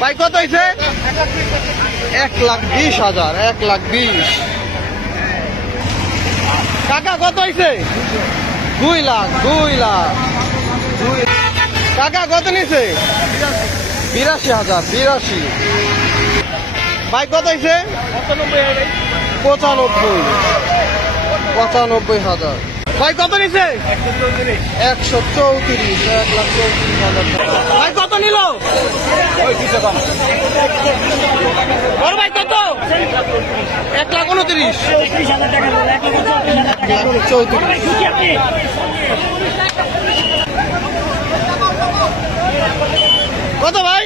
ভাই কত হয়েছে? 1,20,000, 1,20,000। কাকা কত হয়েছে? 2 লাখ, 2 লাখ। কাকা কত নিছে? 82,000, 82। ভাই কত হয়েছে? 95,000। ভাই কত নিছে? 134, 1,34,000 টাকা। ভাই কত নিল? বড় ভাই কত? 1,29,000, 1,34,000। কত ভাই?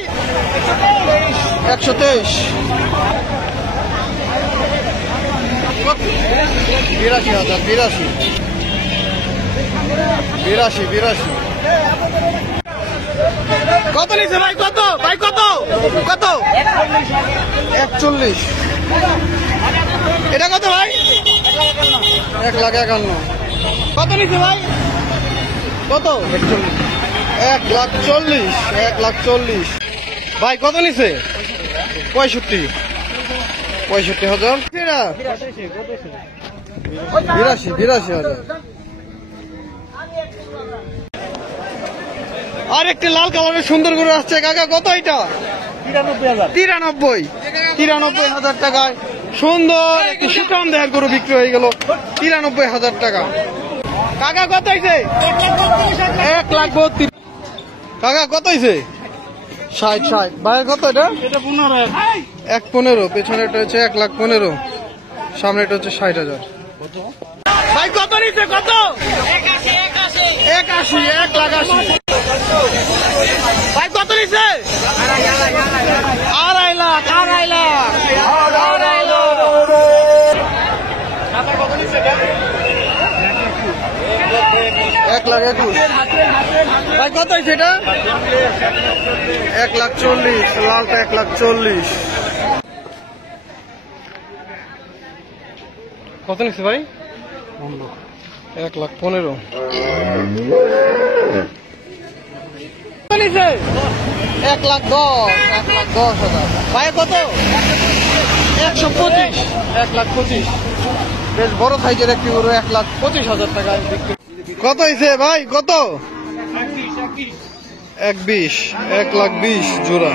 123। 82,000, 82। কত নিচ্ছে ভাই? কত ভাই? কত কত? 41। এটা কত ভাই? 1,51,000। কত নিচ্ছে ভাই? কত? 1,40,000, 1,40,000। ভাই কত নিচ্ছে? 65,000। 82,000। আর একটি লাল কালারের সুন্দর গরু আসছে। কাকা কত এটা? 93,000 টাকায় সুন্দর একটি সুঠাম দেহের গরু বিক্রি হয়ে গেল 93,000 টাকা। কাকা কত হয়েছে? 1,32,000। কাকা কত হয়েছে? 60। ভাইয়ের কত এটা? 1,15,000। পেছনেটা হচ্ছে 1,15,000, সামনেটা হচ্ছে 60,000। ভাই কত নিচ্ছে? কত? 81, 1,80,000। ভাই কত নিচ্ছে? 2.5 লাখ, 2.5 লাখ। 1,21,000। ভাই কত হয়েছে এটা? 1,40,000। লালটা 1,40,000। কত নিচ্ছে ভাই? 1,15,000। নিচ্ছে 1,10,000, 1,10,000। ভাই কত? 125, 1,25,000। বেশ বড় সাইজের একটি গরু 1,25,000 টাকায় বিক্রি। কত হয়েছে ভাই? কত? 1,20, 1,20,000 জোড়া।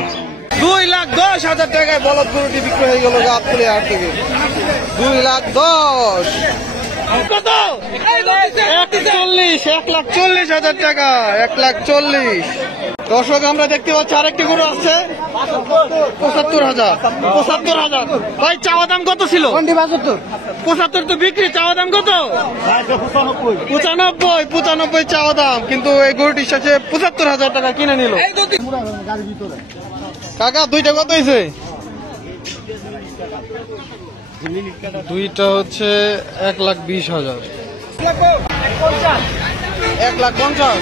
2,10,000 টাকায় বলদ গরুটি বিক্রি হয়ে গেল গাবতলী হাট থেকে। 2,10,000। কত? 1,40,000 টাকা, 1,40,000। দর্শক আমরা দেখতে পাচ্ছি আরেকটি গরু আসছে 75,000। ভাই চাওয়া দাম কত ছিল? 75 তো বিক্রি, চাওয়া দাম কত? 95 চাওয়া দাম, কিন্তু এই গরুটির সাথে 75,000 টাকা কিনে নিল। কাকা দুইটা কত হয়েছে? দুইটা হচ্ছে 1,20,000। 1,50,000।